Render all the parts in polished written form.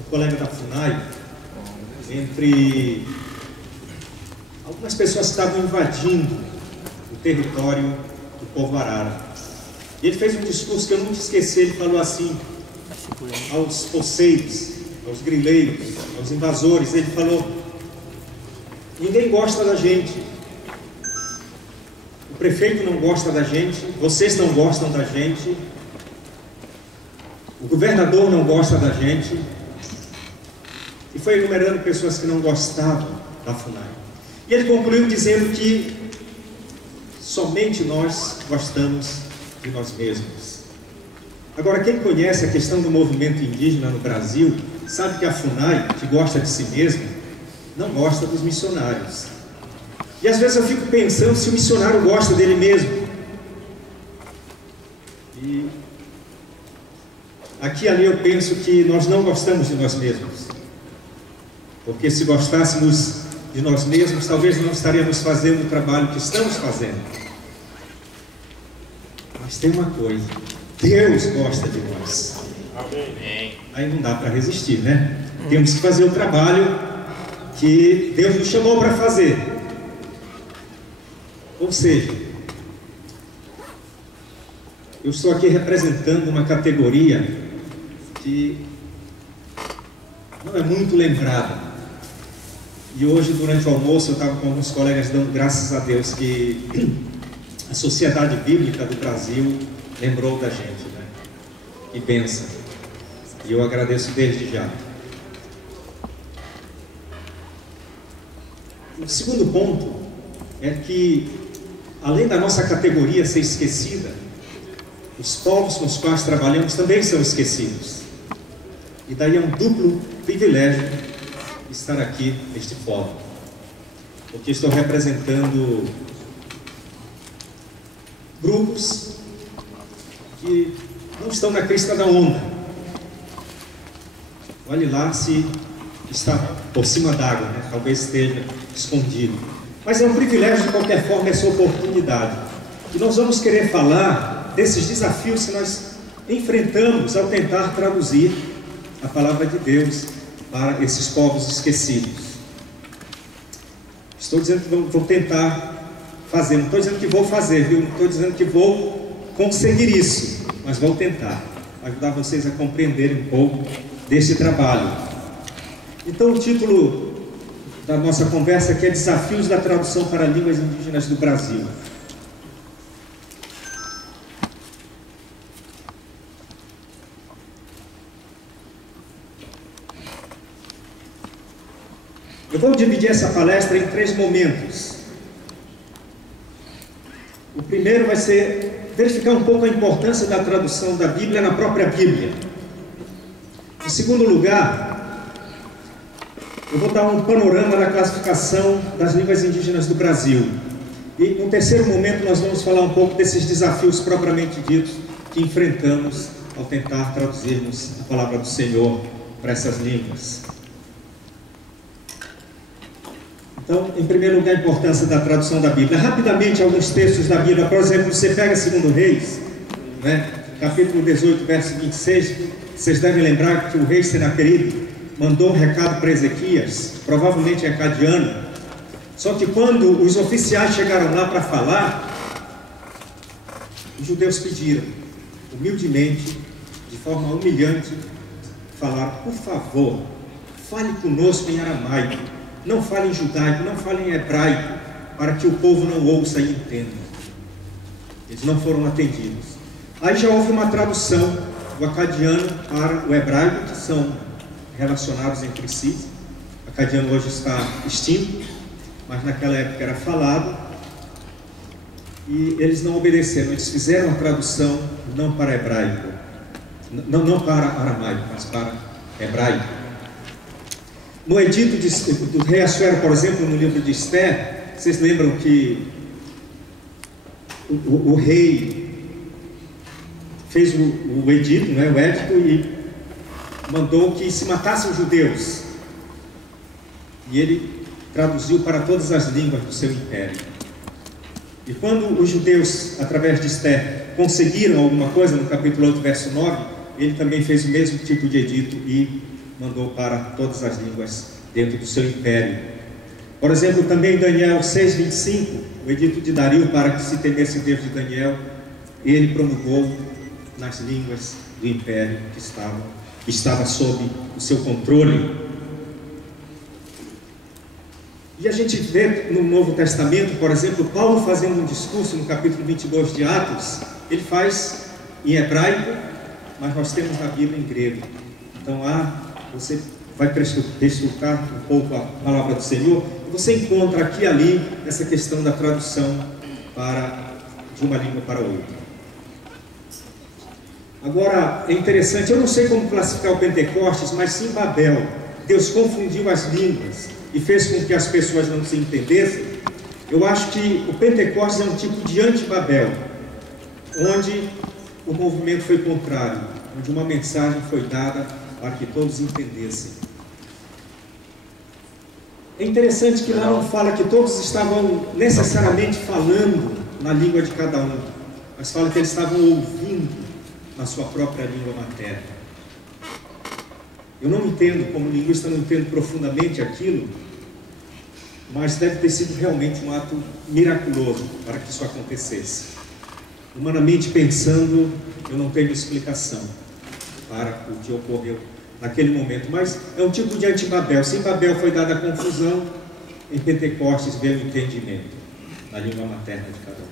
um colega da FUNAI, entre algumas pessoas que estavam invadindo o território do povo arara. E ele fez um discurso que eu nunca esqueci. Ele falou assim aos poceiros, aos grileiros, aos invasores. Ele falou: ninguém gosta da gente, o prefeito não gosta da gente, vocês não gostam da gente, o governador não gosta da gente. E foi enumerando pessoas que não gostavam da FUNAI. E ele concluiu dizendo que somente nós gostamos de nós mesmos. Agora, quem conhece a questão do movimento indígena no Brasil, sabe que a FUNAI, que gosta de si mesma, não gosta dos missionários. E às vezes eu fico pensando se o missionário gosta dele mesmo. E aqui e ali eu penso que nós não gostamos de nós mesmos. Porque se gostássemos de nós mesmos, talvez não estaríamos fazendo o trabalho que estamos fazendo. Mas tem uma coisa: Deus gosta de nós. Amém. Aí não dá para resistir, né? Temos que fazer o trabalho que Deus nos chamou para fazer. Ou seja, eu estou aqui representando uma categoria que não é muito lembrada. E hoje, durante o almoço, eu estava com alguns colegas dando graças a Deus que a Sociedade Bíblica do Brasil lembrou da gente, né? Que bênção. E eu agradeço desde já. O segundo ponto é que, além da nossa categoria ser esquecida, os povos com os quais trabalhamos também são esquecidos. E daí é um duplo privilégio estar aqui neste fórum, porque estou representando grupos que não estão na crista da onda. Olhe lá se está por cima d'água, né? Talvez esteja escondido. Mas é um privilégio de qualquer forma essa oportunidade. E nós vamos querer falar desses desafios que nós enfrentamos ao tentar traduzir a palavra de Deus para esses povos esquecidos. Estou dizendo que vou tentar fazer, não estou dizendo que vou fazer, viu? Não estou dizendo que vou conseguir isso, mas vou tentar ajudar vocês a compreenderem um pouco desse trabalho. Então, o título da nossa conversa aqui é Desafios da Tradução para Línguas Indígenas do Brasil. Eu vou dividir essa palestra em 3 momentos. O primeiro vai ser verificar um pouco a importância da tradução da Bíblia na própria Bíblia. Em segundo lugar, eu vou dar um panorama da classificação das línguas indígenas do Brasil. E no terceiro momento nós vamos falar um pouco desses desafios propriamente ditos que enfrentamos ao tentar traduzirmos a palavra do Senhor para essas línguas. Então, em primeiro lugar, a importância da tradução da Bíblia. Rapidamente, alguns textos da Bíblia. Por exemplo, você pega 2 Reis, né? Capítulo 18, verso 26. Vocês devem lembrar que o rei Senaqueribe mandou um recado para Ezequias, provavelmente acadiano. Só que quando os oficiais chegaram lá para falar, os judeus pediram, humildemente, de forma humilhante, falaram: por favor, fale conosco em aramaico. Não fale em judaico, não fale em hebraico, para que o povo não ouça e entenda. Eles não foram atendidos. Aí já houve uma tradução do acadiano para o hebraico, que são relacionados entre si. O acadiano hoje está extinto, mas naquela época era falado. E eles não obedeceram, eles fizeram a tradução não para hebraico, não para aramaico, mas para hebraico. No edito do rei Assuero, por exemplo, no livro de Esther, vocês lembram que o rei fez o edito, né, o édito, e mandou que se matassem os judeus. E ele traduziu para todas as línguas do seu império. E quando os judeus, através de Esther, conseguiram alguma coisa, no capítulo 8, verso 9, ele também fez o mesmo tipo de edito e mandou para todas as línguas dentro do seu império. Por exemplo, também em Daniel 6:25, o edito de Dario para que se temesse o Deus de Daniel, ele promulgou nas línguas do império que estava sob o seu controle. E a gente vê no Novo Testamento, por exemplo, Paulo fazendo um discurso no capítulo 22 de Atos. Ele faz em hebraico, mas nós temos na Bíblia em grego. Então você vai prescrutar um pouco a palavra do Senhor, e você encontra aqui e ali essa questão da tradução de uma língua para outra. Agora, é interessante, eu não sei como classificar o Pentecostes, mas se em Babel Deus confundiu as línguas e fez com que as pessoas não se entendessem, eu acho que o Pentecostes é um tipo de anti-Babel, onde o movimento foi contrário, onde uma mensagem foi dada para que todos entendessem. É interessante que lá não fala que todos estavam necessariamente falando na língua de cada um, mas fala que eles estavam ouvindo na sua própria língua materna. Eu não entendo, como linguista, não entendo profundamente aquilo, mas deve ter sido realmente um ato miraculoso para que isso acontecesse. Humanamente pensando, eu não tenho explicação para o que ocorreu naquele momento, mas é um tipo de anti-Babel. Se em Babel foi dada a confusão, em Pentecostes veio o entendimento na língua materna de cada um.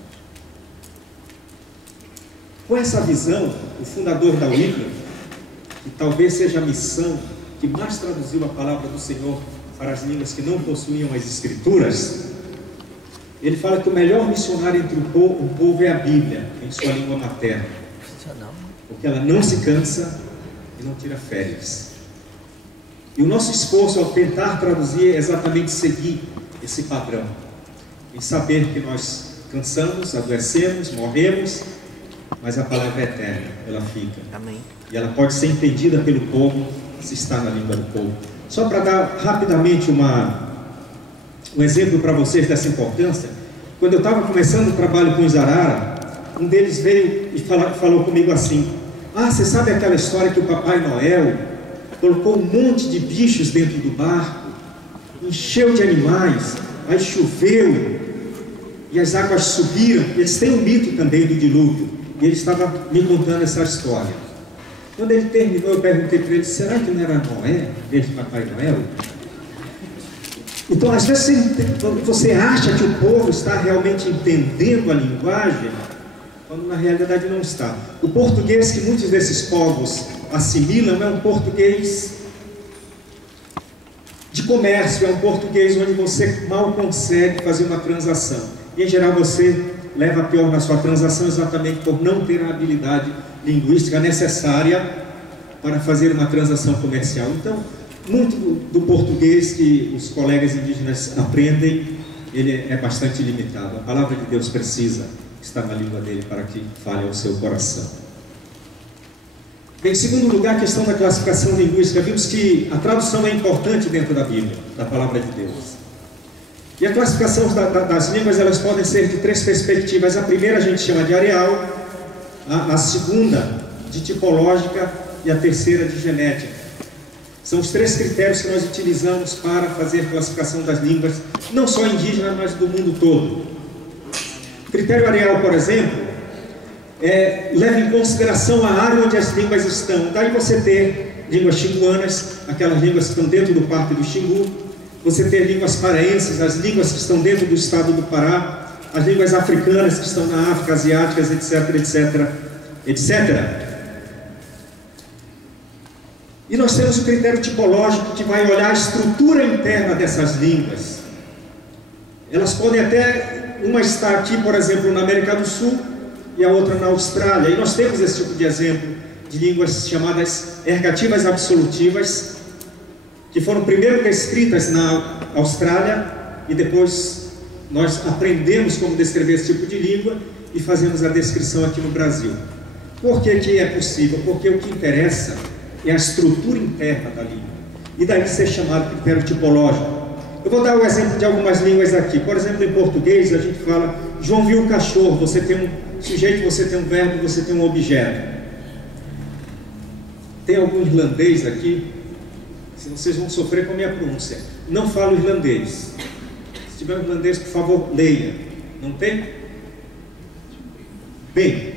Com essa visão, o fundador da Wycliffe, que talvez seja a missão que mais traduziu a palavra do Senhor para as línguas que não possuíam as Escrituras, ele fala que o melhor missionário entre o povo é a Bíblia, em sua língua materna, porque ela não se cansa e não tira férias. E o nosso esforço ao tentar traduzir é exatamente seguir esse padrão, em saber que nós cansamos, adoecemos, morremos, mas a palavra é eterna, ela fica. Amém. E ela pode ser entendida pelo povo, se está na língua do povo. Só para dar rapidamente um exemplo para vocês dessa importância, quando eu estava começando o trabalho com os Arara, um deles veio e falou comigo assim: você sabe aquela história que o Papai Noel colocou um monte de bichos dentro do barco, encheu de animais, aí choveu, e as águas subiram? Eles têm um mito também do dilúvio. E ele estava me contando essa história. Quando ele terminou, eu perguntei para ele: será que não era Noé, desde Papai Noel? Então, às vezes, você acha que o povo está realmente entendendo a linguagem, quando na realidade não está. O português que muitos desses povos assimilam é um português de comércio, é um português onde você mal consegue fazer uma transação. E, em geral, você leva a pior na sua transação exatamente por não ter a habilidade linguística necessária para fazer uma transação comercial. Então, muito do português que os colegas indígenas aprendem, ele é bastante limitado. A palavra de Deus precisa estar na língua dele para que fale ao seu coração. Bem, em segundo lugar, a questão da classificação linguística. Vimos que a tradução é importante dentro da Bíblia, da palavra de Deus. E a classificação das línguas, elas podem ser de três perspectivas. A primeira a gente chama de areal, a segunda de tipológica e a terceira de genética. São os três critérios que nós utilizamos para fazer a classificação das línguas, não só indígenas, mas do mundo todo. O critério areal, por exemplo, leva em consideração a área onde as línguas estão. Daí você ter línguas xinguanas, aquelas línguas que estão dentro do Parque do Xingu. Você ter línguas paraenses, as línguas que estão dentro do estado do Pará, as línguas africanas que estão na África, asiáticas, etc, etc, etc. E nós temos o critério tipológico, que vai olhar a estrutura interna dessas línguas. Elas podem até, uma estar aqui, por exemplo, na América do Sul, e a outra na Austrália. E nós temos esse tipo de exemplo de línguas chamadas ergativas absolutivas, que foram primeiro escritas na Austrália, e depois nós aprendemos como descrever esse tipo de língua e fazemos a descrição aqui no Brasil. Por que que é possível? Porque o que interessa é a estrutura interna da língua, e daí ser chamado critério tipológico. Eu vou dar o exemplo de algumas línguas aqui. Por exemplo, em português a gente fala: João viu um cachorro. Você tem um sujeito, você tem um verbo, você tem um objeto. Tem algum irlandês aqui? senão vocês vão sofrer com a minha pronúncia. Não falo irlandês. Se tiver irlandês, por favor, leia. Não tem? Bem,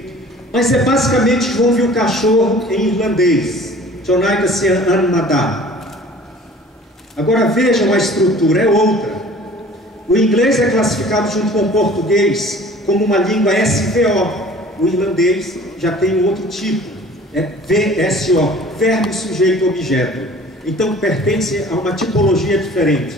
mas é basicamente João viu um cachorro em irlandês. Jonaida se anmadá. Agora vejam a estrutura, é outra. O inglês é classificado junto com o português como uma língua SVO. O irlandês já tem um outro tipo, é VSO, verbo, sujeito, objeto. Então pertence a uma tipologia diferente.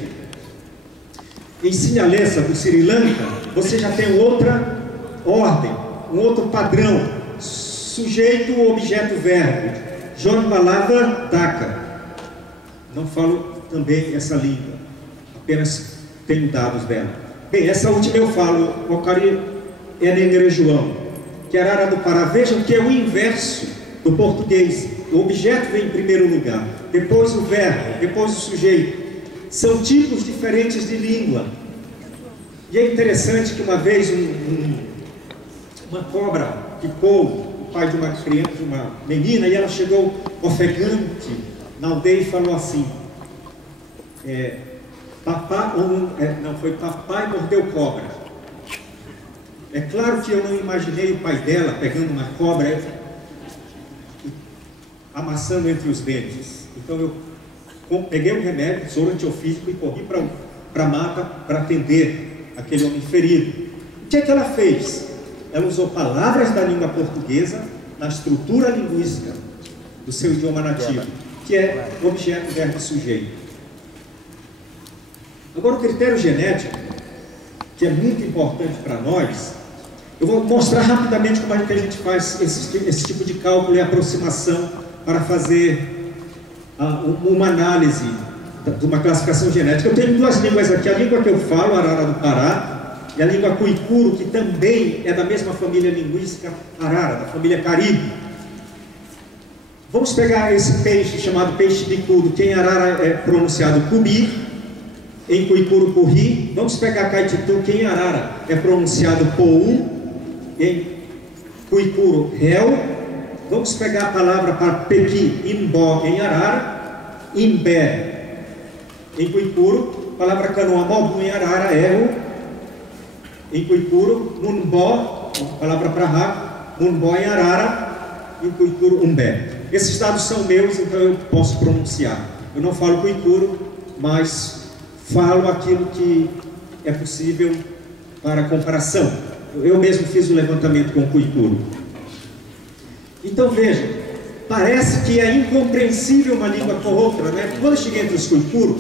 Em Sinhalesa, do Sri Lanka, você já tem outra ordem, um outro padrão, sujeito, objeto, verbo. John Balava Dhaka. Não falo também essa língua, apenas tenho dados dela. Bem, essa última eu falo, Ocari Enengere João, que é Arara do Pará. Vejam que é o inverso do português. O objeto vem em primeiro lugar, depois o verbo, depois o sujeito. São tipos diferentes de língua. E é interessante que uma vez uma cobra picou o pai de uma criança, de uma menina, e ela chegou ofegante na aldeia e falou assim: papai mordeu cobra. É claro que eu não imaginei o pai dela pegando uma cobra e amassando entre os dentes. Então eu peguei um remédio, soro antiofídico, e corri para a mata para atender aquele homem ferido. O que é que ela fez? Ela usou palavras da língua portuguesa na estrutura linguística do seu idioma nativo, que é objeto, verbo e sujeito. Agora, o critério genético, que é muito importante para nós, eu vou mostrar rapidamente como é que a gente faz esse tipo de cálculo e aproximação para fazer uma análise de uma classificação genética. Eu tenho duas línguas aqui, a língua que eu falo, Arara do Pará, e a língua Cuicuro, que também é da mesma família linguística Arara, da família Caribe. Vamos pegar esse peixe chamado peixe bicudo, que em Arara é pronunciado cubi, em Cuicuro curri. Vamos pegar Caititu, que em Arara é pronunciado pou, em Cuicuro réu. Vamos pegar a palavra para pequi, imbó, em Arara, imbé, em Cuicuro. Palavra canoa, mobu, em Arara, erro, em Cuicuro. Munbó, palavra para rá, munbó, em Arara, em Cuicuro, umbé. Esses dados são meus, então eu posso pronunciar. Eu não falo Cuicuro, mas falo aquilo que é possível para comparação. Eu mesmo fiz o levantamento com o Cuicuro. Então vejam, parece que é incompreensível uma língua com outra, né? Quando eu cheguei entre os Cuicuro,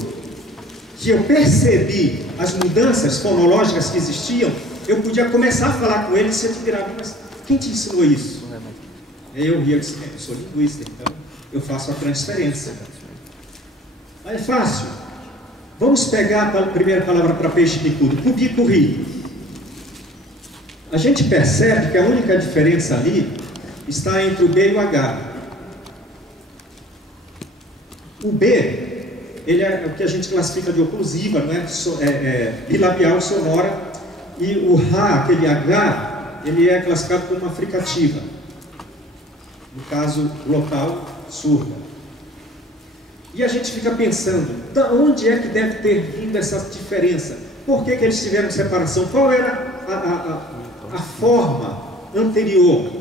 que eu percebi as mudanças fonológicas que existiam, eu podia começar a falar com eles e se admirar: mas quem te ensinou isso? Eu ria e disse: eu sou linguista, então eu faço a transferência. Aí é fácil. Vamos pegar a primeira palavra para peixe bicudo, cubi-curri. A gente percebe que a única diferença ali está entre o B e o H. O B, ele é o que a gente classifica de oclusiva, não é? Bilabial sonora, e o Rá, aquele H, ele é classificado como uma fricativa, no caso local, surda. E a gente fica pensando, da onde é que deve ter vindo essa diferença? Por que eles tiveram separação? Qual era a forma anterior,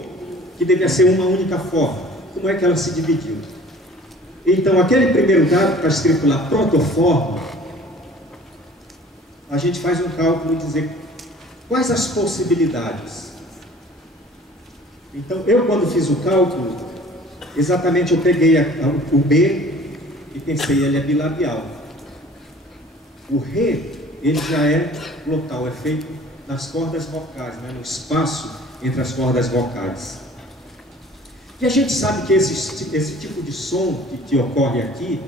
que devia ser uma única forma? Como é que ela se dividiu? Então, aquele primeiro dado que está escrito lá, protoforma, a gente faz um cálculo e dizer quais as possibilidades. Então, eu quando fiz o cálculo, exatamente eu peguei o B e pensei, ele é bilabial. O Rê, ele já é local, é feito nas cordas vocais, né, no espaço entre as cordas vocais. E a gente sabe que esse tipo de som que ocorre aqui,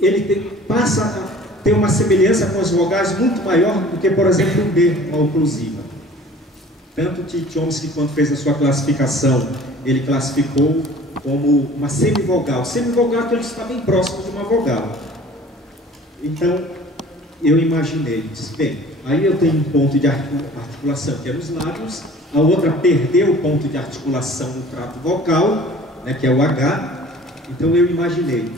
ele passa a ter uma semelhança com as vogais muito maior do que, por exemplo, o B, uma oclusiva. Tanto que Chomsky, quando fez a sua classificação, ele classificou como uma semivogal. Semivogal é que ele está bem próximo de uma vogal. Então, eu imaginei, disse, bem, aí eu tenho um ponto de articulação que é nos lábios, a outra perdeu o ponto de articulação no trato vocal, né, que é o H, Então eu imaginei,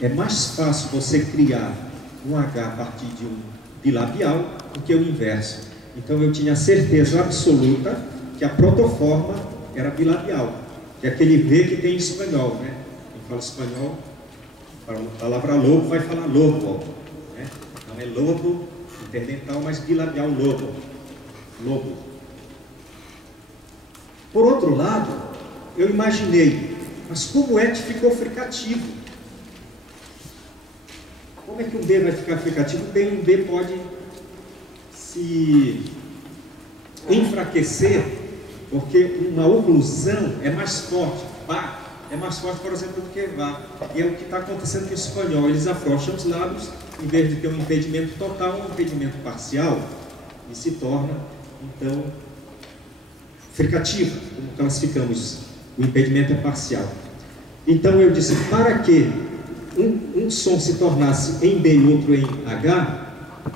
é mais fácil você criar um H a partir de um bilabial do que o inverso. Então eu tinha certeza absoluta que a protoforma era bilabial, que é aquele V que tem em espanhol, né? Quem fala espanhol, a palavra lobo vai falar lobo, né? Não é lobo interdental, mas bilabial lobo. Lobo. Por outro lado, eu imaginei, mas como é que ficou fricativo? Como é que um B vai ficar fricativo? Bem, um B pode se enfraquecer, porque uma oclusão é mais forte. Pá é mais forte, por exemplo, do que vá. E é o que está acontecendo com o espanhol. Eles afrouxam os lábios, em vez de ter um impedimento total, um impedimento parcial, e se torna, então, fricativo, como classificamos. O impedimento é parcial. Então eu disse, para que um som se tornasse em B e outro em H,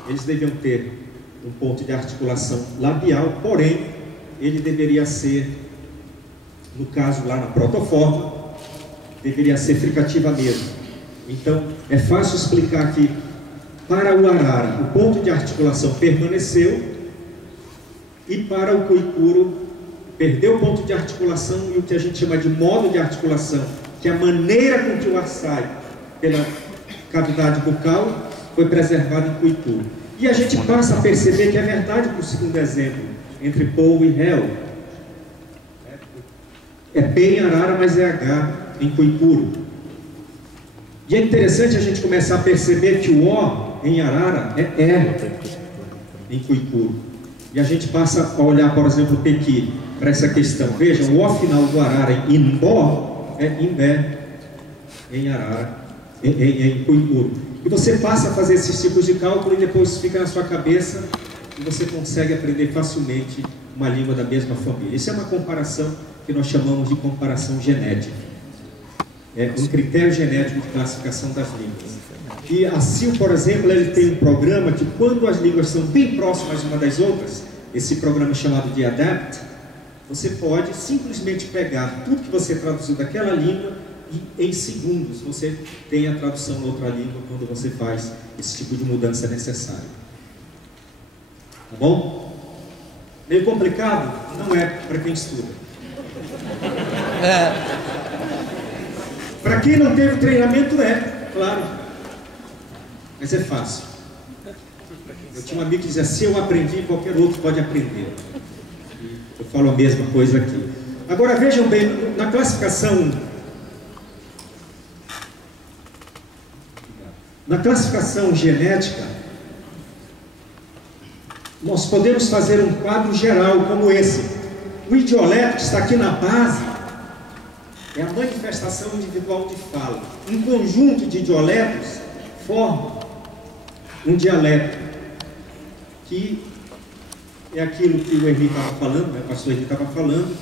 eles deviam ter um ponto de articulação labial, porém, ele deveria ser, no caso lá na protoforma, deveria ser fricativa mesmo. Então, é fácil explicar que, para o arara, o ponto de articulação permaneceu, e para o cuicuro, perdeu o ponto de articulação e o que a gente chama de modo de articulação, que é a maneira com que o ar sai pela cavidade bucal, foi preservado em cuicuro. E a gente passa a perceber que é verdade para o segundo exemplo, entre Paul e Hell. É P em arara, mas é H em cuicuro. E é interessante a gente começar a perceber que o O em arara é E em cuicuro. E a gente passa a olhar, por exemplo, Pequi, para essa questão. Vejam, o O final do arara em Imbó é Imbé em arara, em cuicuro. E você passa a fazer esses tipos de cálculo e depois fica na sua cabeça e você consegue aprender facilmente uma língua da mesma família. Isso é uma comparação que nós chamamos de comparação genética. É um critério genético de classificação das línguas. E a CIL, por exemplo, ele tem um programa que, quando as línguas são bem próximas uma das outras, esse programa chamado de ADAPT, você pode simplesmente pegar tudo que você traduziu daquela língua e em segundos você tem a tradução em outra língua quando você faz esse tipo de mudança necessária. Tá bom? Meio complicado? Não é para quem estuda. Para quem não teve treinamento é, claro. Mas é fácil. Eu tinha um amigo que dizia, se eu aprendi, qualquer outro pode aprender. Eu falo a mesma coisa aqui. Agora vejam bem, na classificação genética, nós podemos fazer um quadro geral como esse. O idioleto que está aqui na base é a manifestação individual de fala. Um conjunto de idioletos forma um dialeto, que é aquilo que o Henrique estava falando, né? O pastor Henrique estava falando,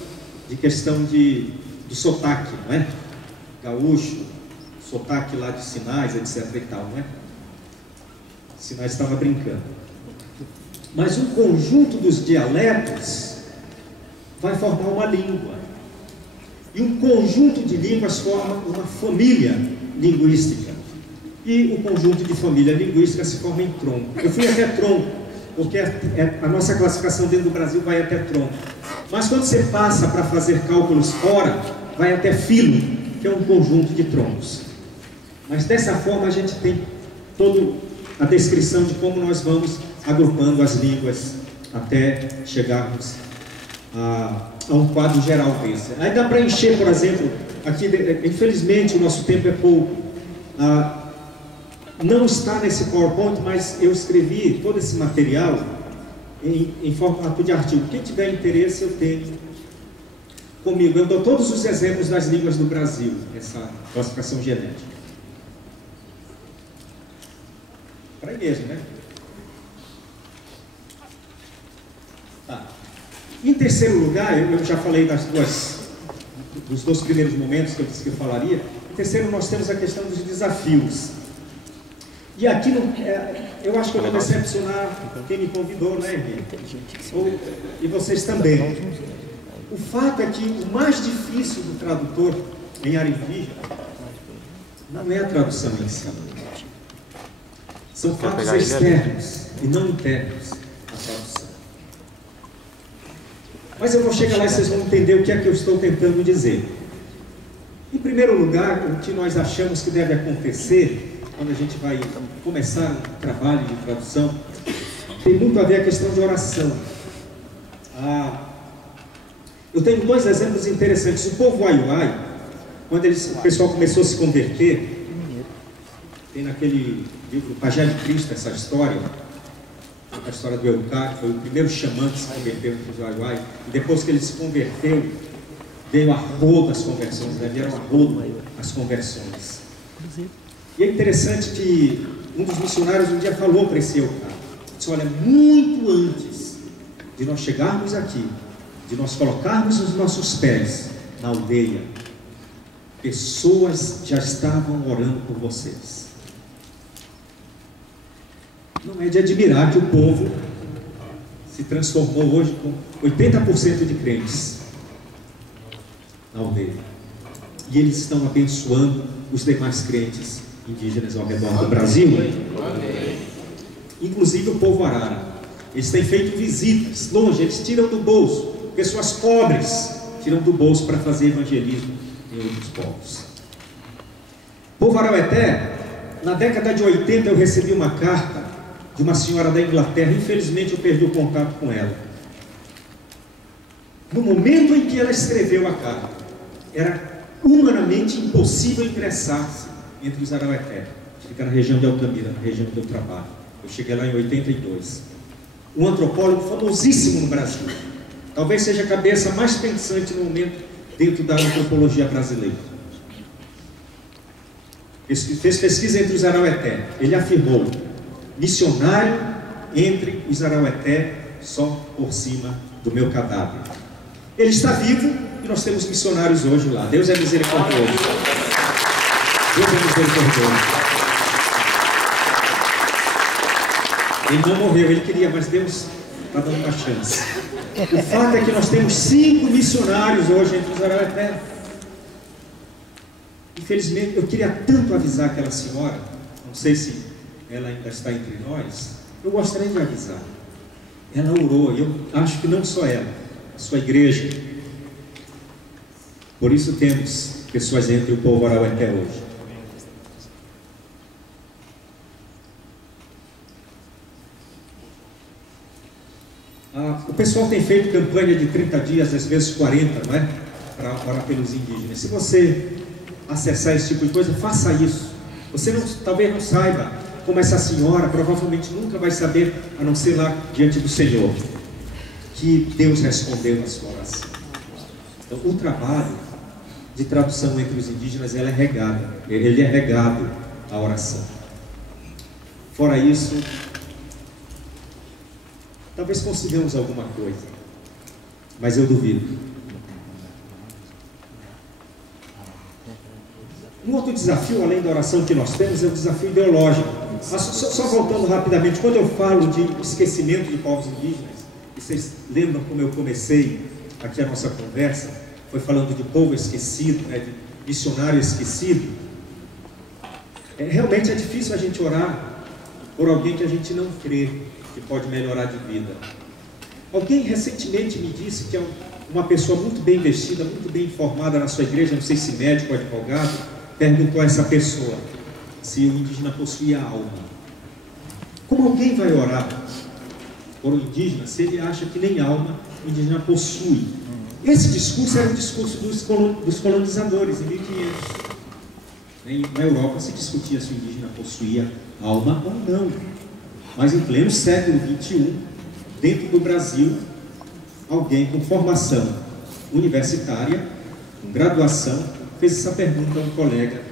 de questão do sotaque, não é? Gaúcho, sotaque lá de Sinais, etc. e tal, não é? Sinais estava brincando. Mas um conjunto dos dialetos vai formar uma língua. E um conjunto de línguas forma uma família linguística. E o conjunto de família linguística se forma em tronco. Eu fui até tronco, porque a nossa classificação dentro do Brasil vai até tronco. Mas quando você passa para fazer cálculos fora, vai até filo, que é um conjunto de troncos. Mas dessa forma a gente tem toda a descrição de como nós vamos agrupando as línguas até chegarmos a um quadro geral desse. Aí dá para encher, por exemplo, aqui, infelizmente o nosso tempo é pouco. Não está nesse PowerPoint, mas eu escrevi todo esse material em formato de artigo. Quem tiver interesse, eu tenho comigo. Eu dou todos os exemplos das línguas do Brasil, essa classificação genética. Para aí mesmo, né? Tá. Em terceiro lugar, eu já falei dos dois primeiros momentos que eu disse que eu falaria. Em terceiro, nós temos a questão dos desafios. E aqui, eu acho que eu vou decepcionar quem me convidou, né, Henrique? E vocês também. O fato é que o mais difícil do tradutor em área indígena não é a tradução em si. São fatos externos e não internos à tradução. Mas eu vou chegar lá e vocês vão entender o que é que eu estou tentando dizer. Em primeiro lugar, o que nós achamos que deve acontecer quando a gente vai começar um trabalho de tradução tem muito a ver a questão de oração. Eu tenho dois exemplos interessantes. O povo Waiuai, quando o pessoal começou a se converter, tem naquele livro Pajé de Cristo essa história, a história do Eucá, que foi o primeiro xamã que se converteu entre os Waiuai, e depois que ele se converteu, veio a rodo as conversões, né? Vieram a rodo as conversões. E é interessante que um dos missionários um dia falou para esse Eucá, disse: olha, muito antes de nós chegarmos aqui, de nós colocarmos os nossos pés na aldeia, pessoas já estavam orando por vocês. Não é de admirar que o povo se transformou hoje com 80% de crentes na aldeia. E eles estão abençoando os demais crentes indígenas ao redor do Brasil. Inclusive o povo Arara. Eles têm feito visitas longe, eles tiram do bolso. Pessoas pobres tiram do bolso para fazer evangelismo em outros povos. Povo Araueté, na década de 80 eu recebi uma carta de uma senhora da Inglaterra. Infelizmente eu perdi o contato com ela. No momento em que ela escreveu a carta, era humanamente impossível ingressar-se entre os Araueté, que fica na região de Altamira, na região do trabalho. Eu cheguei lá em 82. Um antropólogo famosíssimo no Brasil, talvez seja a cabeça mais pensante no momento dentro da antropologia brasileira. Fez pesquisa entre os Araueté. Ele afirmou: missionário entre os Araueté só por cima do meu cadáver. Ele está vivo e nós temos missionários hoje lá. Deus é misericordioso. Deus é misericordioso. Ele não morreu, ele queria, mas Deus está dando uma chance. O fato é que nós temos 5 missionários hoje entre os Araueté. Infelizmente, eu queria tanto avisar aquela senhora, não sei se ela ainda está entre nós, eu gostaria de avisar. Ela orou, e eu acho que não só ela, a sua igreja. Por isso temos pessoas entre o povo Araueté hoje. O pessoal tem feito campanha de 30 dias, às vezes 40, não é? Para orar pelos indígenas. Se você acessar esse tipo de coisa, faça isso. Você talvez não saiba, como essa senhora provavelmente nunca vai saber, a não ser lá diante do Senhor, que Deus respondeu na sua oração. Então, o trabalho de tradução entre os indígenas, ele é regado à oração. Fora isso, talvez consigamos alguma coisa, mas eu duvido. Um outro desafio, além da oração que nós temos, é o desafio ideológico. Mas só voltando rapidamente, quando eu falo de esquecimento de povos indígenas, e vocês lembram como eu comecei aqui a nossa conversa, foi falando de povo esquecido, né, de missionário esquecido. Realmente é difícil a gente orar por alguém que a gente não crê que pode melhorar de vida. Alguém recentemente me disse que é uma pessoa muito bem vestida, muito bem informada na sua igreja, não sei se médico ou advogado, perguntou a essa pessoa se o indígena possuía alma. Como alguém vai orar por um indígena se ele acha que nem alma o indígena possui? Esse discurso era o discurso dos colonizadores em 1500. Na Europa se discutia se o indígena possuía alma ou não. Mas em pleno século XXI, dentro do Brasil, alguém com formação universitária, com graduação, fez essa pergunta a um colega.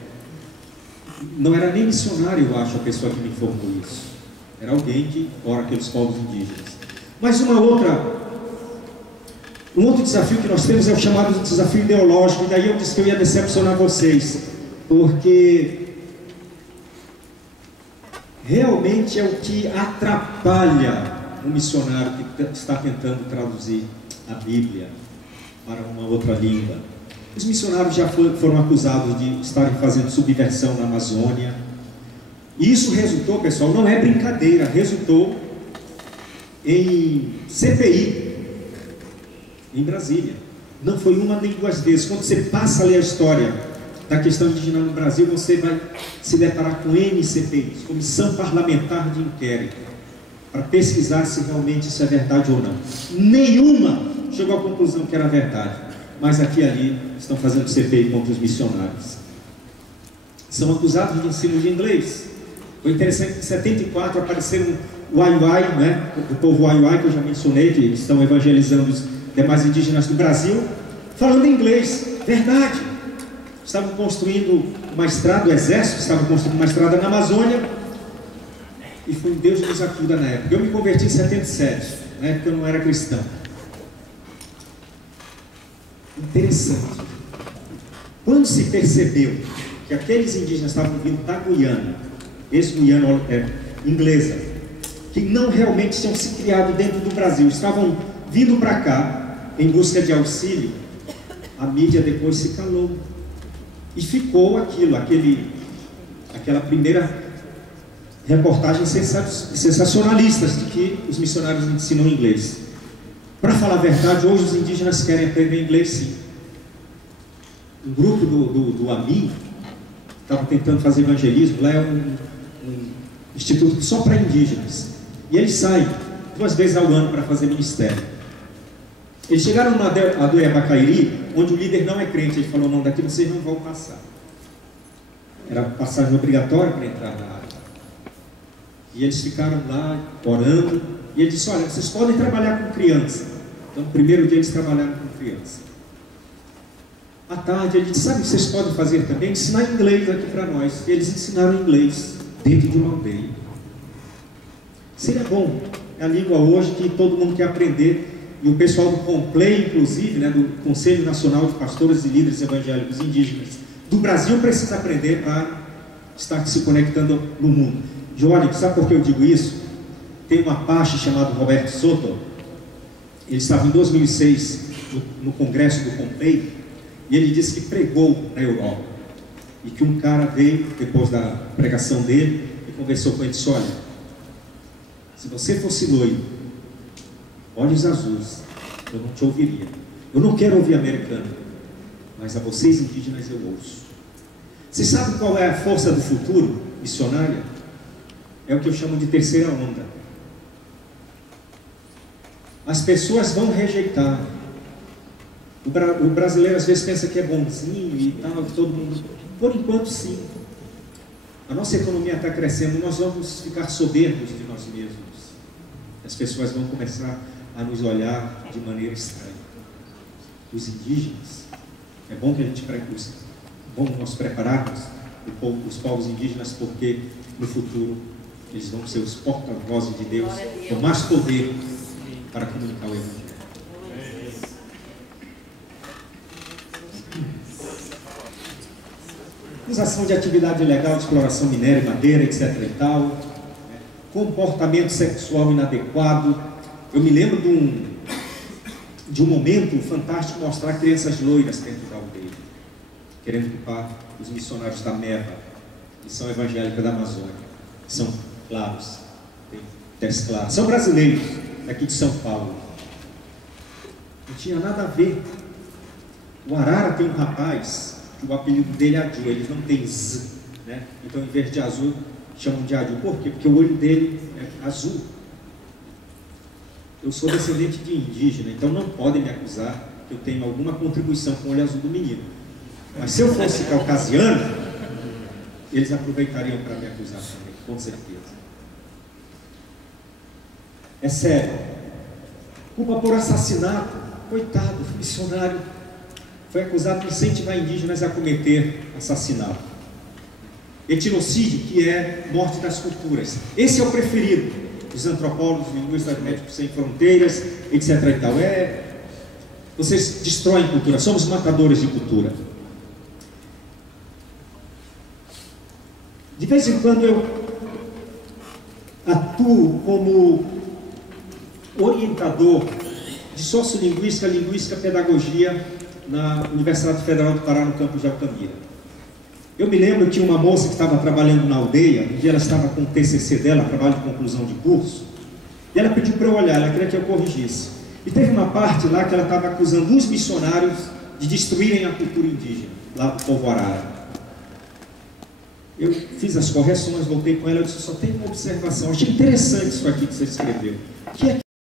Não era nem missionário, eu acho, a pessoa que me informou isso. Era alguém que ora pelos povos indígenas. Mas um outro desafio que nós temos é o chamado de desafio ideológico. E daí eu disse que eu ia decepcionar vocês, porque realmente é o que atrapalha um missionário que está tentando traduzir a Bíblia para uma outra língua. Os missionários já foram acusados de estarem fazendo subversão na Amazônia. E isso resultou, pessoal, não é brincadeira, resultou em CPI em Brasília. Não foi uma nem duas vezes. Quando você passa a ler a história da questão indígena no Brasil, você vai se deparar com CPIs, Comissão Parlamentar de Inquérito, para pesquisar se realmente isso é verdade ou não. Nenhuma chegou à conclusão que era verdade, mas aqui e ali estão fazendo CPI contra os missionários. São acusados de ensino de inglês. Foi interessante que em 74 apareceram o Waiwai, né? O povo Waiwai, que eu já mencionei, que estão evangelizando os demais indígenas do Brasil, falando inglês. Verdade. Estavam construindo uma estrada, o exército estava construindo uma estrada na Amazônia, e foi Deus que nos acuda na época. Eu me converti em 77, na época eu não era cristão. Interessante. Quando se percebeu que aqueles indígenas estavam vindo da Guiana, ex-Guiana inglesa, que não realmente tinham se criado dentro do Brasil, estavam vindo para cá em busca de auxílio, a mídia depois se calou. E ficou aquela primeira reportagem sensacionalistas de que os missionários ensinam inglês. Para falar a verdade, hoje os indígenas querem aprender inglês sim. Um grupo do AMI estava tentando fazer evangelismo. Lá é um instituto só para indígenas, e eles saem 2 vezes ao ano para fazer ministério. Eles chegaram no Aduiabacairi, onde o líder não é crente. Ele falou: não, daqui vocês não vão passar. Era passagem obrigatória para entrar na área. E eles ficaram lá orando, e ele disse: olha, vocês podem trabalhar com criança. Então no primeiro dia eles trabalharam com criança. À tarde ele disse: sabe o que vocês podem fazer também? Ensinar inglês aqui para nós. E eles ensinaram inglês dentro de uma aldeia. Seria bom. É a língua hoje que todo mundo quer aprender. E o pessoal do CONPLEI, inclusive, né, do Conselho Nacional de Pastores e Líderes Evangélicos Indígenas do Brasil, precisa aprender para estar se conectando no mundo. Johnny, sabe por que eu digo isso? Tem um Apache chamado Roberto Soto. Ele estava em 2006 no congresso do CONPLEI, e ele disse que pregou na Europa, e que um cara veio depois da pregação dele e conversou com ele e disse: olha, se você fosse loiro, olhos azuis, eu não te ouviria. Eu não quero ouvir americano, mas a vocês indígenas eu ouço. Vocês sabem qual é a força do futuro missionária? É o que eu chamo de terceira onda. As pessoas vão rejeitar. O brasileiro às vezes pensa que é bonzinho e tal, todo mundo. Por enquanto sim. A nossa economia está crescendo, nós vamos ficar soberbos de nós mesmos. As pessoas vão começar a nos olhar de maneira estranha. Os indígenas, é bom que a gente bom nós prepararmos os povos indígenas, porque no futuro eles vão ser os porta-vozes de Deus com mais poder para comunicar o Evangelho. Acusação de atividade ilegal de exploração minéria e madeira, etc. e tal. Comportamento sexual inadequado. Eu me lembro de um momento fantástico mostrar crianças loiras dentro da aldeia, querendo culpar os missionários da MEVA, Missão Evangélica da Amazônia. São claros, tem teste claro. São brasileiros, aqui de São Paulo. Não tinha nada a ver. O Arara tem um rapaz, que o apelido dele é Adu, ele não tem Z, né? Então, em vez de azul, chamam de Adu. Por quê? Porque o olho dele é azul. Eu sou descendente de indígena, então não podem me acusar que eu tenho alguma contribuição com o olho azul do menino. Mas se eu fosse caucasiano, eles aproveitariam para me acusar também, com certeza. É sério. Culpa por assassinato. Coitado, o missionário foi acusado de incentivar indígenas a cometer assassinato. Etnocídio, que é morte das culturas. Esse é o preferido dos antropólogos, linguistas, médicos sem fronteiras, etc. e tal. Vocês destroem cultura, somos matadores de cultura. De vez em quando eu atuo como orientador de sociolinguística, linguística, pedagogia na Universidade Federal do Pará, no campus de Altamira. Eu me lembro que tinha uma moça que estava trabalhando na aldeia, um dia ela estava com o TCC dela, trabalho de conclusão de curso, e ela pediu para eu olhar, ela queria que eu corrigisse. E teve uma parte lá que ela estava acusando os missionários de destruírem a cultura indígena, lá do povo arara. Eu fiz as correções, voltei com ela, eu disse, só tem uma observação, achei interessante isso aqui que você escreveu. Que é